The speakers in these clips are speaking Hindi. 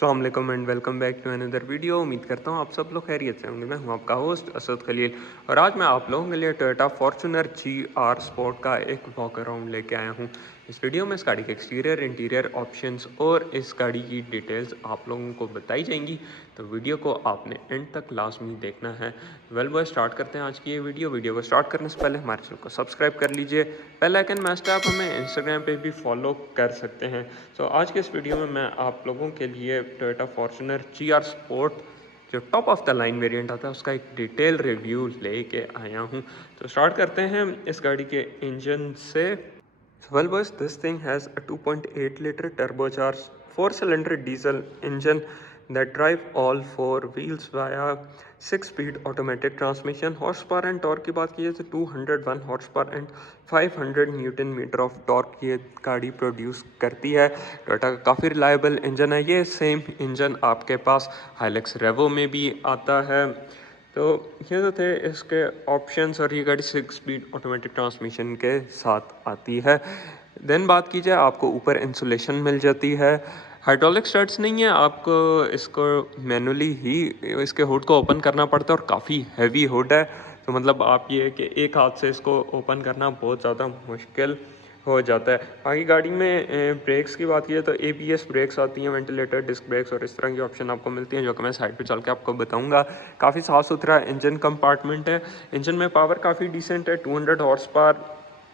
अस्सलाम वालेकुम and welcome back to another video. उम्मीद करता हूँ आप सब लोग खैरियत से होंगे। मैं हूँ आपका होस्ट असद खलील और आज मैं आप लोगों के लिए टोयोटा फॉर्च्यूनर GR स्पोर्ट का एक वॉक अराउंड लेके आया हूँ। इस वीडियो में इस गाड़ी के एक्सटीरियर इंटीरियर ऑप्शंस और इस गाड़ी की डिटेल्स आप लोगों को बताई जाएंगी, तो वीडियो को आपने एंड तक लाजमी देखना है। वेल बॉय, स्टार्ट करते हैं आज की ये वीडियो को स्टार्ट करने से पहले हमारे चैनल को सब्सक्राइब कर लीजिए, बेल आइकन मस्ट है। आप हमें इंस्टाग्राम पे भी फॉलो कर सकते हैं। तो आज के इस वीडियो में मैं आप लोगों के लिए टोयोटा फॉर्च्यूनर GR स्पोर्ट जो top of the line variant आता है उसका एक डिटेल रिव्यू लेके आया हूँ। तो स्टार्ट करते हैं इस गाड़ी के इंजन से। Well boys, this thing has a 2.8 litre turbocharged 4-cylinder diesel engine that drive all four wheels via 6-speed automatic transmission. Horse power and torque की बात की जाए तो 201 horse power and 500 newton metre of torque ये गाड़ी प्रोड्यूस करती है। टोयोटा का काफ़ी रिलायबल इंजन है। ये सेम इंजन आपके पास हाइलक्स रेवो में भी आता है। तो ये तो थे इसके ऑप्शंस, और ये गाड़ी 6-स्पीड ऑटोमेटिक ट्रांसमिशन के साथ आती है। देन बात की जाए, आपको ऊपर इंसुलेशन मिल जाती है। हाइड्रोलिक स्टड्स नहीं है, आपको इसको मैनुअली ही इसके हुड को ओपन करना पड़ता है और काफ़ी हैवी हुड है। तो मतलब आप ये कि एक हाथ से इसको ओपन करना बहुत ज़्यादा मुश्किल हो जाता है। बाकी गाड़ी में ब्रेक्स की बात की जाए तो ABS ब्रेक्स आती हैं, वेंटिलेटर डिस्क ब्रेक्स और इस तरह की ऑप्शन आपको मिलती हैं, जो कि मैं साइड पे चल के आपको बताऊंगा। काफ़ी साफ़ सुथरा इंजन कंपार्टमेंट है। इंजन में पावर काफ़ी डिसेंट है, 200 horse power,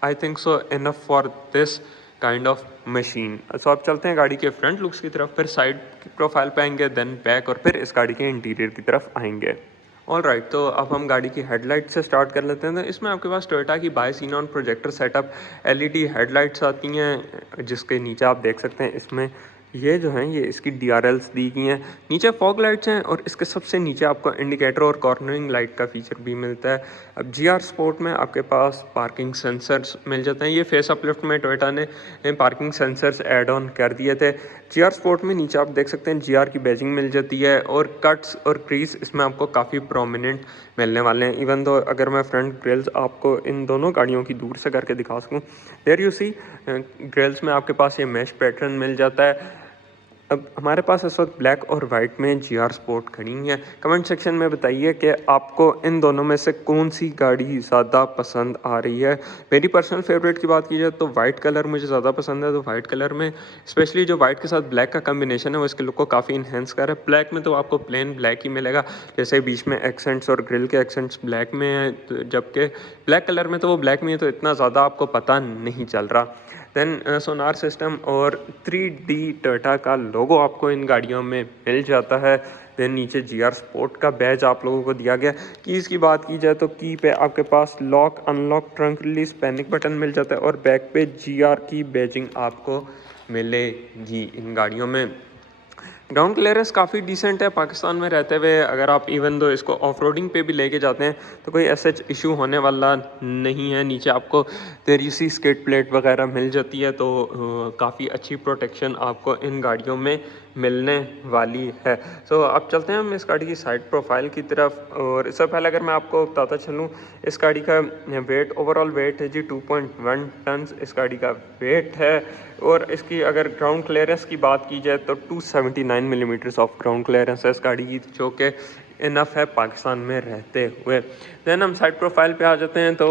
I think so enough for this kind of machine. So आप चलते हैं गाड़ी के फ्रंट लुक्स की तरफ, फिर साइड की प्रोफाइल पे आएंगे, देन बैक, और फिर इस गाड़ी के इंटीरियर की तरफ आएंगे। ऑल राइट, तो अब हम गाड़ी की हेडलाइट से स्टार्ट कर लेते हैं। तो इसमें आपके पास टोयोटा की bi xenon projector setup LED headlights आती हैं, जिसके नीचे आप देख सकते हैं इसमें ये जो हैं ये इसकी DRLs दी गई हैं। नीचे फॉग लाइट्स हैं और इसके सबसे नीचे आपको इंडिकेटर और कॉर्नरिंग लाइट का फीचर भी मिलता है। अब GR स्पोर्ट में आपके पास पार्किंग सेंसर्स मिल जाते हैं। ये फेस अपलिफ्ट में टोयोटा ने पार्किंग सेंसर्स ऐड ऑन कर दिए थे। GR स्पोर्ट में नीचे आप देख सकते हैं GR की बैजिंग मिल जाती है, और कट्स और क्रीज इसमें आपको काफ़ी प्रोमिनेंट मिलने वाले हैं। इवन दो अगर मैं फ्रंट ग्रिल्स आपको इन दोनों गाड़ियों की दूर से करके दिखा सकूँ, देयर यू सी ग्रिल्स में आपके पास ये मैश पैटर्न मिल जाता है। अब हमारे पास इस वक्त ब्लैक और वाइट में GR स्पोर्ट खड़ी है। कमेंट सेक्शन में बताइए कि आपको इन दोनों में से कौन सी गाड़ी ज़्यादा पसंद आ रही है। मेरी पर्सनल फेवरेट की बात की जाए तो वाइट कलर मुझे ज़्यादा पसंद है। तो वाइट कलर में स्पेशली जो वाइट के साथ ब्लैक का कम्बिनेशन है वो इसके लुक को काफ़ी इन्हेंस कर रहा है। ब्लैक में तो आपको प्लेन ब्लैक ही मिलेगा, जैसे बीच में एक्सेंट्स और ग्रिल के एक्सेंट्स ब्लैक में है, जबकि ब्लैक कलर में तो वो ब्लैक में है तो इतना ज़्यादा आपको पता नहीं चल रहा। देन सोनार सिस्टम और 3D टोयोटा का लोगो आपको इन गाड़ियों में मिल जाता है। देन नीचे GR स्पोर्ट का बैज आप लोगों को दिया गया। कीज़ की बात की जाए तो की पे आपके पास lock unlock trunk release panic button मिल जाता है, और बैक पे GR की बैजिंग आपको मिलेगी इन गाड़ियों में। ग्राउंड क्लियरेंस काफ़ी डिसेंट है। पाकिस्तान में रहते हुए अगर आप इवन दो इसको ऑफ रोडिंग पे भी लेके जाते हैं तो कोई ऐसा इशू होने वाला नहीं है। नीचे आपको तेरीसी स्किड प्लेट वगैरह मिल जाती है, तो काफ़ी अच्छी प्रोटेक्शन आपको इन गाड़ियों में मिलने वाली है। सो अब चलते हैं हम इस गाड़ी की साइड प्रोफाइल की तरफ, और इससे पहले अगर मैं आपको बताता चलूँ इस गाड़ी का वेट, ओवरऑल वेट है जी 2.1 टन इस गाड़ी का वेट है। और इसकी अगर ग्राउंड क्लियरेंस की बात की जाए तो 279 मिलीमीटर्स ऑफ ग्राउंड क्लियरेंस है इस गाड़ी की, जो कि इनफ है पाकिस्तान में रहते हुए। देन हम साइड प्रोफाइल पे आ जाते हैं, तो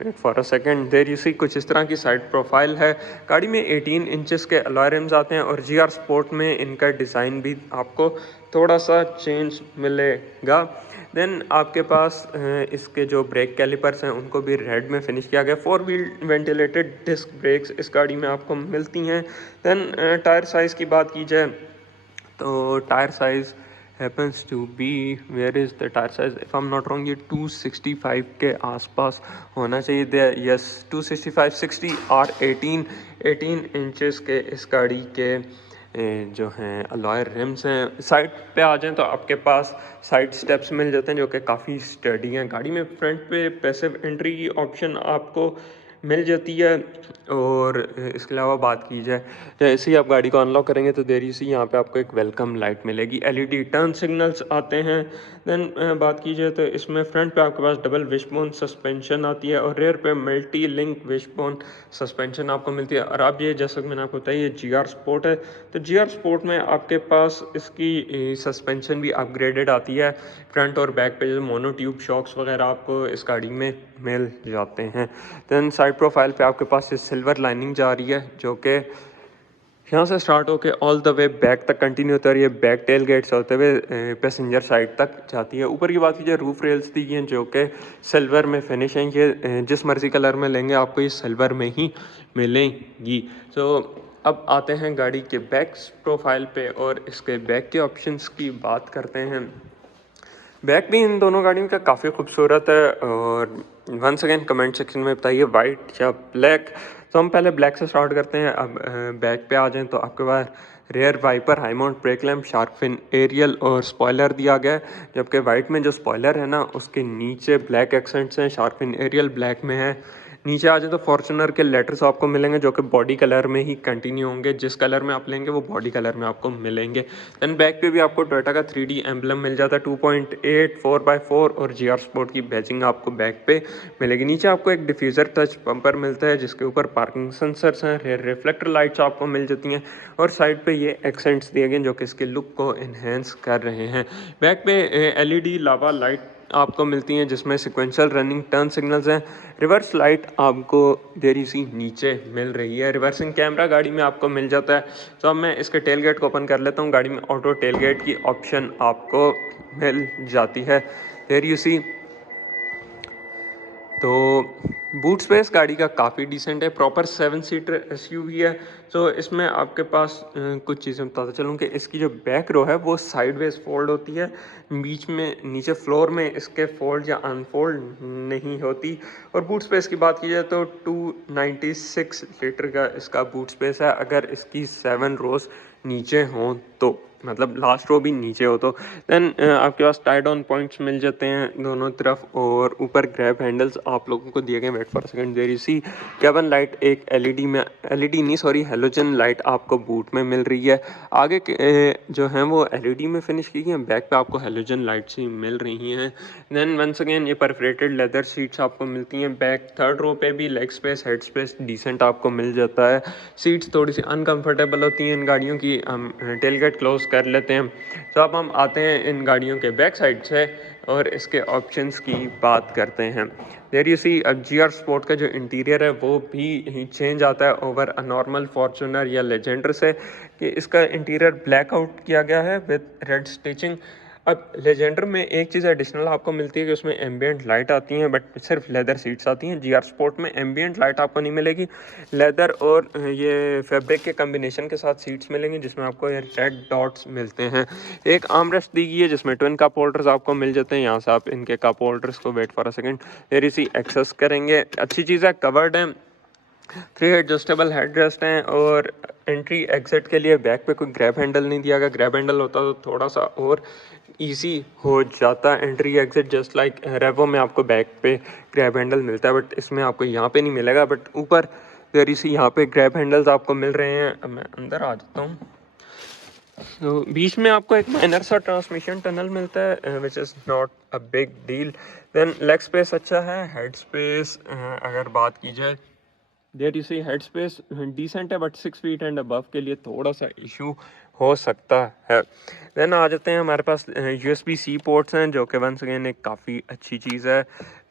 wait for a second, there you see कुछ इस तरह की साइड प्रोफाइल है। गाड़ी में 18 इंचेस के अलॉय रिम्स आते हैं, और GR स्पोर्ट में इनका डिज़ाइन भी आपको थोड़ा सा चेंज मिलेगा। देन आपके पास इसके जो ब्रेक कैलिपर्स हैं उनको भी रेड में फिनिश किया गया। 4 व्हील वेंटिलेटेड डिस्क ब्रेक्स इस गाड़ी में आपको मिलती हैं। देन टायर साइज़ की बात की जाए तो tyre size happens to be, where is the tire size, if I'm not wrong ये 265 के आसपास होना चाहिए। यस 265 60 और 18 इंचेस के इस गाड़ी के जो हैं अलॉय रिम्स हैं। साइड पे आ जाएं तो आपके पास साइड स्टेप्स मिल जाते हैं जो कि काफ़ी स्टडी हैं। गाड़ी में फ्रंट पे पैसिव एंट्री की ऑप्शन आपको मिल जाती है। और इसके अलावा बात की जाए, जैसे ही आप गाड़ी को अनलॉक करेंगे तो देरी से यहाँ पे आपको एक वेलकम लाइट मिलेगी, एलईडी टर्न सिग्नल्स आते हैं। देन बात की जाए तो इसमें फ्रंट पे आपके पास डबल विशबोन सस्पेंशन आती है और रेयर पे मल्टी लिंक विशबोन सस्पेंशन आपको मिलती है। और आप ये जैसा कि मैंने आपको बताया, ये GR स्पोर्ट है, तो GR स्पोर्ट में आपके पास इसकी सस्पेंशन भी अपग्रेडेड आती है। फ्रंट और बैक पे जो मोनो ट्यूब शॉक्स वगैरह आपको इस गाड़ी में मिल जाते हैं। देन साइड प्रोफाइल पे आपके पास सिल्वर लाइनिंग जा रही है, जो कि यहाँ से स्टार्ट होके ऑल द वे बैक तक कंटिन्यू होता है। ये बैक टेल गेट से होते हुए पैसेंजर साइड तक जाती है। ऊपर की बात कीजिए, रूफ रेल्स दी गई हैं जो कि सिल्वर में फिनिश हैं। ये जिस मर्जी कलर में लेंगे आपको ये सिल्वर में ही मिलेंगी। तो अब आते हैं गाड़ी के बैक प्रोफाइल पे और इसके बैक के ऑप्शंस की बात करते हैं। बैक भी इन दोनों गाड़ियों का काफ़ी खूबसूरत है। और वंस अगेन कमेंट सेक्शन में बताइए वाइट या ब्लैक। तो हम पहले ब्लैक से स्टार्ट करते हैं। अब बैक पे आ जाएं तो आपके पास rear wiper, high mount brake lamp, shark fin aerial और स्पॉयलर दिया गया है। जबकि वाइट में जो स्पॉयलर है ना, उसके नीचे ब्लैक एक्सेंट्स हैं, शार्क फिन एरियल ब्लैक में है। नीचे आ जाए तो फॉर्च्यूनर के लेटर्स आपको मिलेंगे जो कि बॉडी कलर में ही कंटिन्यू होंगे। जिस कलर में आप लेंगे वो बॉडी कलर में आपको मिलेंगे। देन बैक पे भी आपको टोयोटा का 3D एम्बलम मिल जाता है, 2.8 4x4 और GR स्पोर्ट की बैजिंग आपको बैक पे मिलेगी। नीचे आपको एक डिफ्यूज़र टच बम्पर मिलता है जिसके ऊपर पार्किंग सेंसर्स हैं, रेयर रिफ्लेक्टर लाइट्स आपको मिल जाती हैं और साइड पे ये एक्सेंट्स दिए गए जो कि इसके लुक को इन्हेंस कर रहे हैं। बैक पे LED लावा लाइट आपको मिलती हैं जिसमें सिक्वेंशियल रनिंग टर्न सिग्नल्स हैं। रिवर्स लाइट आपको देरी सी नीचे मिल रही है। रिवर्सिंग कैमरा गाड़ी में आपको मिल जाता है। तो अब मैं इसके टेल गेट को ओपन कर लेता हूँ। गाड़ी में ऑटो टेल गेट की ऑप्शन आपको मिल जाती है। देयर यू सी। तो बूट स्पेस गाड़ी का काफ़ी डिसेंट है, प्रॉपर 7 सीटर SUV है। तो इसमें आपके पास कुछ चीज़ें बताता चलूँ कि इसकी जो बैक रो है वो साइडवेज फोल्ड होती है, बीच में नीचे फ्लोर में इसके फोल्ड या अनफोल्ड नहीं होती। और बूट स्पेस की बात की जाए तो 296 लीटर का इसका बूट स्पेस है, अगर इसकी 7 रोज नीचे हों तो, मतलब लास्ट रो भी नीचे हो तो। देन आपके पास टाई डाउन पॉइंट्स मिल जाते हैं दोनों तरफ और ऊपर ग्रैब हैंडल्स आप लोगों को दिए गए। Wait for second, there you see. Cabin light एक एलईडी नहीं सॉरी हेलोजन लाइट आपको बूट में मिल रही है। आगे के जो हैं वो LED में फिनिश की गई हैं, बैक पे आपको हेलोजन लाइट्स ही मिल रही हैं। देन वंस अगेन ये परफोरेटेड लेदर सीट्स आपको मिलती हैं। बैक थर्ड रो पे भी leg space, head space decent आपको मिल जाता है। सीट्स थोड़ी सी अनकंफर्टेबल होती हैं इन गाड़ियों की। हम टेल गेट क्लोज कर लेते हैं। तो अब हम आते हैं इन गाड़ियों के बैक साइड से और इसके ऑप्शंस की बात करते हैं। देयर यू सी, अब GR स्पोर्ट का जो इंटीरियर है वो भी चेंज आता है ओवर अ नॉर्मल फॉर्च्यूनर या लेजेंडर से, कि इसका इंटीरियर ब्लैक आउट किया गया है विद रेड स्टिचिंग। अब लेजेंडर में एक चीज़ एडिशनल आपको मिलती है कि उसमें एम्बियंट लाइट आती हैं, बट सिर्फ लेदर सीट्स आती हैं। GR स्पोर्ट में एम्बियंट लाइट आपको नहीं मिलेगी, लेदर और ये फैब्रिक के कम्बिनेशन के साथ सीट्स मिलेंगी जिसमें आपको ये रेड डॉट्स मिलते हैं। एक आर्मरेस्ट दी गई है जिसमें ट्विन कप होल्डर्स आपको मिल जाते हैं। यहाँ से आप इनके कप होल्डर्स को, wait for a second, there इसी एक्सेस करेंगे। अच्छी चीज़ है, कवर्ड है, 3 एडजस्टेबल हेड रेस्ट हैं और एंट्री एग्जिट के लिए बैक पे कोई ग्रैब हैंडल नहीं दिया गया। ग्रैब हैंडल होता तो थोड़ा सा और इजी हो जाता एंट्री एग्जिट, जस्ट लाइक रेवो में आपको बैक पे ग्रैब हैंडल मिलता है, बट इसमें आपको यहाँ पे नहीं मिलेगा। बट ऊपर देयर इसी यहाँ पे ग्रैब हैंडल्स आपको मिल रहे हैं। अब मैं अंदर आ जाता हूँ। तो बीच में आपको एक माइनर सा ट्रांसमिशन टनल मिलता है which is not a big deal. Then leg space अच्छा है। हेड स्पेस अगर बात की जाए, there you see head space decent है, बट 6 फीट एंड अबव के लिए थोड़ा सा इशू हो सकता है। देन आ जाते हैं, हमारे पास USB-C पोर्ट्स हैं जो कि वंस अगेन एक काफ़ी अच्छी चीज़ है।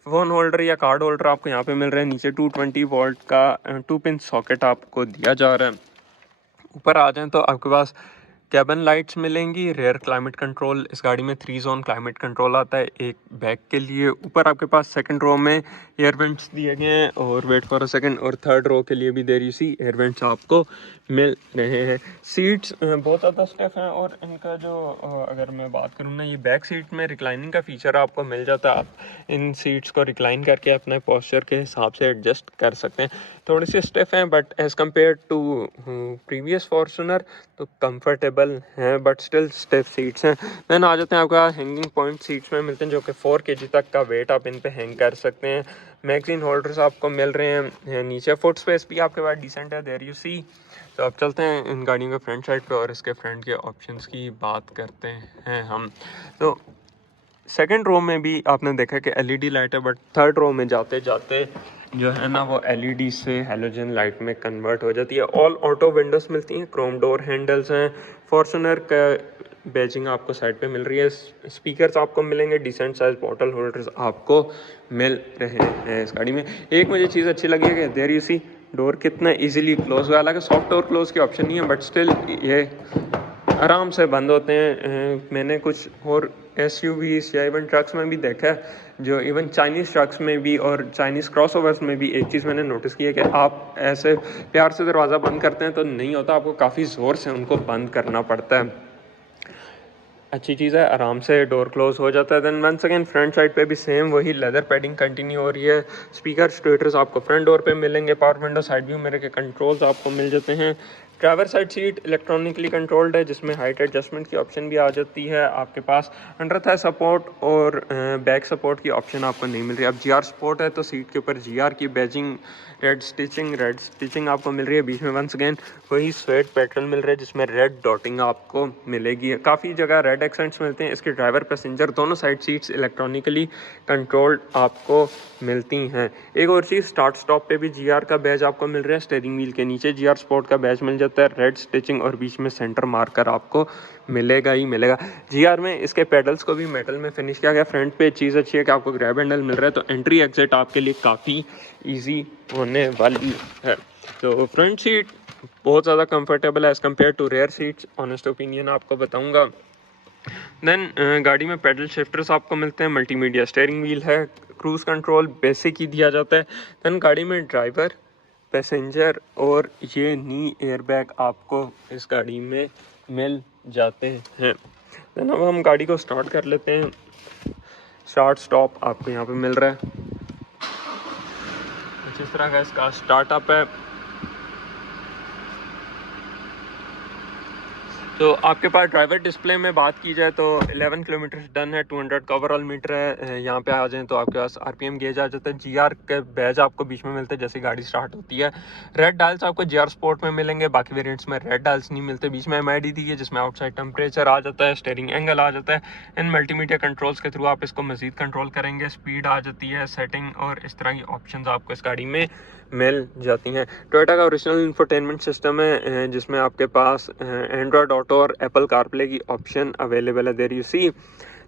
फ़ोन होल्डर या कार्ड होल्डर आपको यहाँ पे मिल रहे हैं। नीचे 220 वोल्ट का 2 पिन सॉकेट आपको दिया जा रहा है। ऊपर आ जाएं तो आपके पास कैबिन लाइट्स मिलेंगी, रेयर क्लाइमेट कंट्रोल। इस गाड़ी में 3 जोन क्लाइमेट कंट्रोल आता है, एक बैक के लिए। ऊपर आपके पास सेकंड रो में एयर वेंट्स दिए गए हैं और वेट फॉर अ सेकंड, और थर्ड रो के लिए भी देर इसी एयर वेंट्स आपको मिल रहे हैं। सीट्स बहुत ज़्यादा स्टिफ हैं और इनका जो अगर मैं बात करूँ ना, ये बैक सीट में रिक्लाइनिंग का फीचर आपको मिल जाता है। आप इन सीट्स को रिक्लाइन करके अपने पोस्चर के हिसाब से एडजस्ट कर सकते हैं। थोड़ी सी स्टिफ हैं, but as compare to previous Fortuner तो कंफर्टेबल हैं, बट स्टिल स्टिफ सीट्स हैं। देन आ जाते हैं आपका हैंगिंग पॉइंट सीट्स में मिलते हैं, जो कि 4 kg तक का वेट आप इन पे हैंग कर सकते हैं। मैगजीन होल्डर्स आपको मिल रहे हैं नीचे। फुट स्पेस भी आपके पास डिसेंट है, देयर यू सी। तो अब चलते हैं इन गाड़ियों के फ्रंट साइड पे और इसके फ्रंट के ऑप्शंस की बात करते हैं हम। तो सेकंड रो में भी आपने देखा कि एलईडी लाइट है, बट थर्ड रो में जाते जाते जो है ना वो एलईडी से हैलोजन लाइट में कन्वर्ट हो जाती है। ऑल ऑटो विंडोज़ मिलती हैं, क्रोम डोर हैंडल्स हैं। फॉर्च्यूनर का बैजिंग आपको साइड पे मिल रही है। स्पीकर्स आपको मिलेंगे, डिसेंट साइज बॉटल होल्डर्स आपको मिल रहे हैं इस गाड़ी में। एक मुझे चीज़ अच्छी लगी है कि देयर यू सी डोर कितना इजीली क्लोज हुआ। हालांकि सॉफ्ट डोर क्लोज की ऑप्शन नहीं है, बट स्टिल ये आराम से बंद होते हैं। मैंने कुछ और एसयूवीज या इवन ट्रक्स में भी देखा है, जो इवन चाइनीज़ ट्रक्स में भी और चाइनीज़ क्रॉसओवर्स में भी एक चीज़ मैंने नोटिस की है कि आप ऐसे प्यार से दरवाज़ा बंद करते हैं तो नहीं होता, आपको काफ़ी ज़ोर से उनको बंद करना पड़ता है। अच्छी चीज़ है, आराम से डोर क्लोज हो जाता है। Then once again front side पे भी सेम वही लेदर पैडिंग कंटिन्यू हो रही है। स्पीकर स्टेटर्स आपको फ्रंट डोर पे मिलेंगे। Power window side view mirror के कंट्रोल्स आपको मिल जाते हैं। Driver side seat electronically controlled है, जिसमें हाइट एडजस्टमेंट की ऑप्शन भी आ जाती है आपके पास। अंडर थाई सपोर्ट और बैक सपोर्ट की ऑप्शन आपको नहीं मिल रही। अब जीआर सपोर्ट है तो सीट के ऊपर जीआर की बैजिंग रेड स्टिचिंग आपको मिल रही है। बीच में वंस अगेन वही स्वेट पैटर्न मिल रहा है, जिसमें रेड डॉटिंग आपको मिलेगी। काफ़ी जगह रेड एक्सेंट्स मिलते हैं। इसके ड्राइवर पैसेंजर दोनों साइड सीट्स इलेक्ट्रॉनिकली कंट्रोल्ड आपको मिलती हैं। एक और चीज़, स्टार्ट स्टॉप पे भी जीआर का बैज आपको मिल रहा है। स्टीयरिंग व्हील के नीचे जीआर स्पोर्ट का बैज मिल जाता है। रेड स्टिचिंग और बीच में सेंटर मार्कर आपको मिलेगा ही मिलेगा। जीआर में इसके पेडल्स को भी मेटल में फिनिश किया गया। फ्रंट पे चीज़ अच्छी है कि आपको ग्रैब हैंडल मिल रहा है, तो एंट्री एग्जिट आपके लिए काफ़ी ईजी होने वाली है। तो फ्रंट सीट बहुत ज़्यादा कंफर्टेबल है as compare to rear seats, honest opinion आपको बताऊंगा। देन गाड़ी में पेडल शिफ्टर्स आपको मिलते हैं। मल्टीमीडिया स्टीयरिंग व्हील है। क्रूज़ कंट्रोल बेसिक ही दिया जाता है। देन गाड़ी में ड्राइवर, पैसेंजर और ये नी एयरबैग आपको इस गाड़ी में मिल जाते हैं। देन अब हम गाड़ी को स्टार्ट कर लेते हैं। स्टार्ट स्टॉप आपको यहाँ पे मिल रहा है। इस तरह का इसका स्टार्टअप है। तो आपके पास ड्राइवर डिस्प्ले में बात की जाए तो 11 किलोमीटर डन है, 200 का ओवरऑल मीटर है। यहाँ पे आ जाएं तो आपके पास आरपीएम गेज आ जाता है। जीआर के बैज आपको बीच में मिलते हैं जैसे गाड़ी स्टार्ट होती है। रेड डायल्स आपको जीआर स्पोर्ट में मिलेंगे, बाकी वेरिएंट्स में रेड डायल्स नहीं मिलते। बीच में एमआईडी दी है जिसमें आउटसाइड टेम्परेचर आ जाता है, स्टीयरिंग एंगल आ जाता है। इन मल्टीमीडिया कंट्रोल्स के थ्रू आप इसको मजीद कंट्रोल करेंगे। स्पीड आ जाती है, सेटिंग और इस तरह की ऑप्शन आपको इस गाड़ी में मिल जाती हैं। टोयोटा का ओरिजिनल इंफोटेनमेंट सिस्टम है, जिसमें आपके पास एंड्रॉयड ऑटो और एप्पल कारप्ले की ऑप्शन अवेलेबल है। देयर यू सी।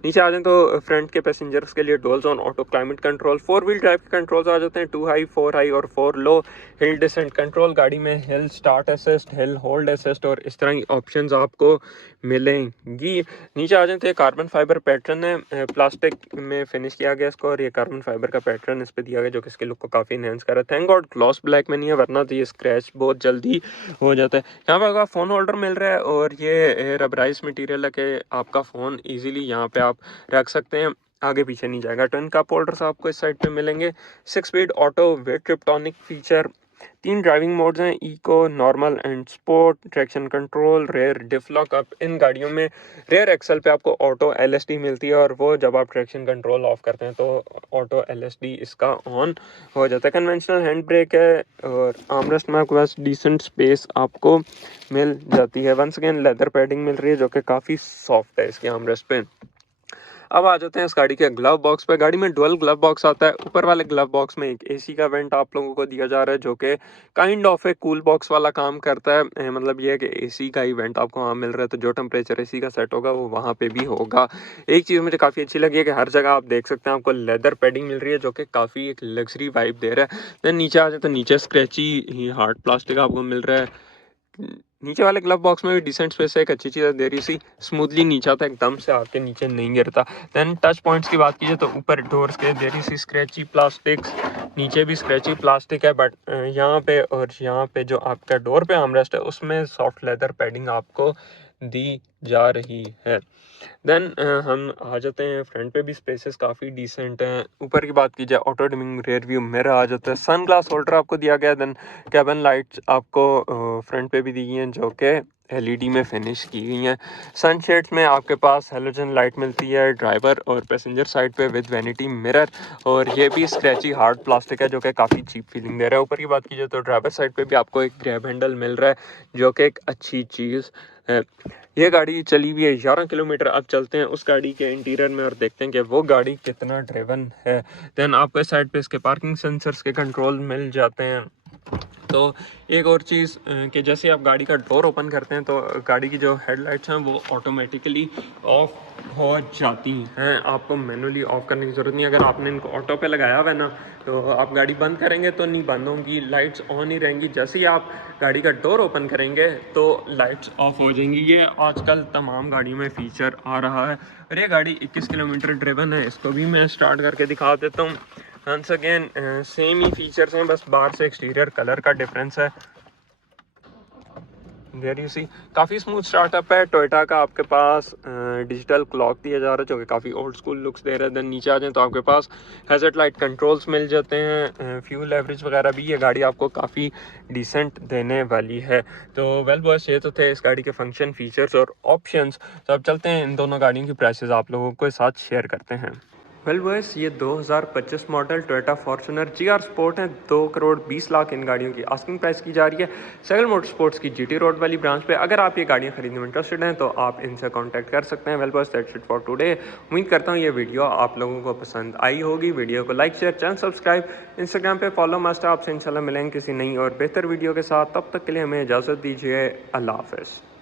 नीचे आ जाएं तो फ्रंट के पैसेंजर्स के लिए dual zone auto climate control, 4 wheel drive के कंट्रोल्स आ जाते हैं। 2 हाई, 4 हाई और 4 लो। हिल डिसेंट कंट्रोल, गाड़ी में hill start assist, hill hold assist और इस तरह की ऑप्शंस आपको मिलेंगी। नीचे आ जाए तो ये कार्बन फाइबर पैटर्न है, प्लास्टिक में फिनिश किया गया इसको, और ये कार्बन फाइबर का पैटर्न इस पे दिया गया जो कि इसके लुक को काफ़ी इनहेंस कर रहा है। थैंक गॉड ग्लॉस ब्लैक में नहीं है, वरना तो ये स्क्रैच बहुत जल्दी हो जाता है। यहाँ पे आपका फ़ोन होल्डर मिल रहा है और ये रबराइज मटीरियल है कि आपका फ़ोन ईजिली यहाँ पे आप रख सकते हैं, आगे पीछे नहीं जाएगा। ट्विन कप होल्डर्स आपको इस साइड पे मिलेंगे। 6 speed auto with tiptronic feature. 3 driving modes हैं, eco, normal and sport. Traction control, rear diff lock up. इन गाड़ियों में रेयर एक्सल पे आपको ऑटो एलएसडी मिलती है, और वो जब आप ट्रैक्शन कंट्रोल ऑफ करते हैं तो ऑटो एलएसडी इसका ऑन हो जाता है। कन्वेंशनल हैंड ब्रेक है और आर्मरेस्ट में आपके पास डिसेंट स्पेस आपको मिल जाती है। वंस अगेन लेदर पैडिंग मिल रही है जो कि काफ़ी सॉफ्ट है इसके आर्मरेस्ट पे। अब आ जाते हैं इस गाड़ी के ग्लव बॉक्स पे। गाड़ी में डुअल ग्लव बॉक्स आता है। ऊपर वाले ग्लव बॉक्स में एक एसी का वेंट आप लोगों को दिया जा रहा है जो कि kind of A cool box वाला काम करता है। मतलब ये है कि एसी का ही वेंट आपको वहाँ मिल रहा है, तो जो टेम्परेचर एसी का सेट होगा वो वहाँ पे भी होगा। एक चीज़ मुझे काफ़ी अच्छी लगी है कि हर जगह आप देख सकते हैं आपको लेदर पैडिंग मिल रही है जो कि काफ़ी एक लग्जरी वाइब दे रहा है। देन नीचे आ जाए तो नीचे स्क्रैची हार्ड प्लास्टिक आपको मिल रहा है। नीचे वाले ग्लव बॉक्स में भी डिसेंट स्पेस है। एक अच्छी चीज़ है, देरी सी स्मूथली नीचे आता है, एकदम से आके नीचे नहीं गिरता। देन टच पॉइंट्स की बात कीजिए तो ऊपर डोर्स के देरी सी स्क्रैची प्लास्टिक्स, नीचे भी स्क्रैची प्लास्टिक है, बट यहाँ पे और यहाँ पे जो आपका डोर पे आर्मरेस्ट है उसमें सॉफ्ट लेदर पैडिंग आपको दी जा रही है। देन हम आ जाते हैं फ्रंट पे भी स्पेसेस काफ़ी डिसेंट हैं। ऊपर की बात की जाए auto dimming rear view mirror आ जाता है, सन ग्लास होल्डर आपको दिया गया है। देन कैबिन लाइट्स आपको फ्रंट पे भी दी गई हैं जो कि एलईडी में फिनिश की गई हैं। सनशेड्स में आपके पास हेलोजन लाइट मिलती है ड्राइवर और पैसेंजर साइड पे विद वैनिटी मिरर, और ये भी स्क्रैची हार्ड प्लास्टिक है जो कि काफ़ी चीप फीलिंग दे रहा है। ऊपर की बात की जाए तो ड्राइवर साइड पे भी आपको एक ग्रैब हैंडल मिल रहा है जो कि एक अच्छी चीज़ है। ये गाड़ी चली हुई है 11 किलोमीटर। अब चलते हैं उस गाड़ी के इंटीरियर में और देखते हैं कि वो गाड़ी कितना ड्रिवन है। देन आपको इस साइड पे इसके पार्किंग सेंसर्स के कंट्रोल मिल जाते हैं। तो एक और चीज़ कि जैसे आप गाड़ी का डोर ओपन करते हैं तो गाड़ी की जो हेडलाइट्स हैं वो ऑटोमेटिकली ऑफ हो जाती हैं, आपको मैनुअली ऑफ करने की ज़रूरत नहीं। अगर आपने इनको ऑटो पे लगाया हुआ है ना, तो आप गाड़ी बंद करेंगे तो नहीं बंद होंगी, लाइट्स ऑन ही रहेंगी। जैसे ही आप गाड़ी का डोर ओपन करेंगे तो लाइट्स ऑफ हो जाएंगी। ये आजकल तमाम गाड़ियों में फ़ीचर आ रहा है। और ये गाड़ी 21 किलोमीटर ड्रिवन है, इसको भी मैं स्टार्ट करके दिखा देता हूँ। वंस अगेन सेम ही फीचर्स हैं, बस बाहर से एक्सटीरियर कलर का डिफरेंस है। देयर यू सी काफ़ी स्मूथ स्टार्टअप है। टोयोटा का आपके पास डिजिटल क्लॉक दिया जा रहा है जो कि काफ़ी ओल्ड स्कूल लुक्स दे रहा है। देन नीचे आ जाएं तो आपके पास हैज़र्ड लाइट कंट्रोल्स मिल जाते हैं, फ्यूल एवरेज वगैरह भी ये गाड़ी आपको काफ़ी डिसेंट देने वाली है। तो वेल बॉयस ये तो थे इस गाड़ी के फंक्शन, फीचर्स और ऑप्शंस। तो अब चलते हैं इन दोनों गाड़ियों की प्राइसेस आप लोगों के साथ शेयर करते हैं। वेल बॉयस ये 2025 model Toyota Fortuner GR sport है। 2,20,00,000 इन गाड़ियों की आस्किंग प्राइस की जा रही है साइकिल मोटर स्पोर्ट्स की GT रोड वाली ब्रांच पे। अगर आप ये गाड़ियाँ खरीदने में इंटरेस्टेड हैं तो आप इनसे कांटेक्ट कर सकते हैं। Well boys that's it for today. उम्मीद करता हूँ ये वीडियो आप लोगों को पसंद आई होगी। वीडियो को like share channel subscribe Instagram पे फॉलो मस्ट है। आपसे इंशाल्लाह मिलेंगे किसी नई और बेहतर वीडियो के साथ। तब तक के लिए हमें इजाज़त दीजिए। अल्लाह हाफ़िज़।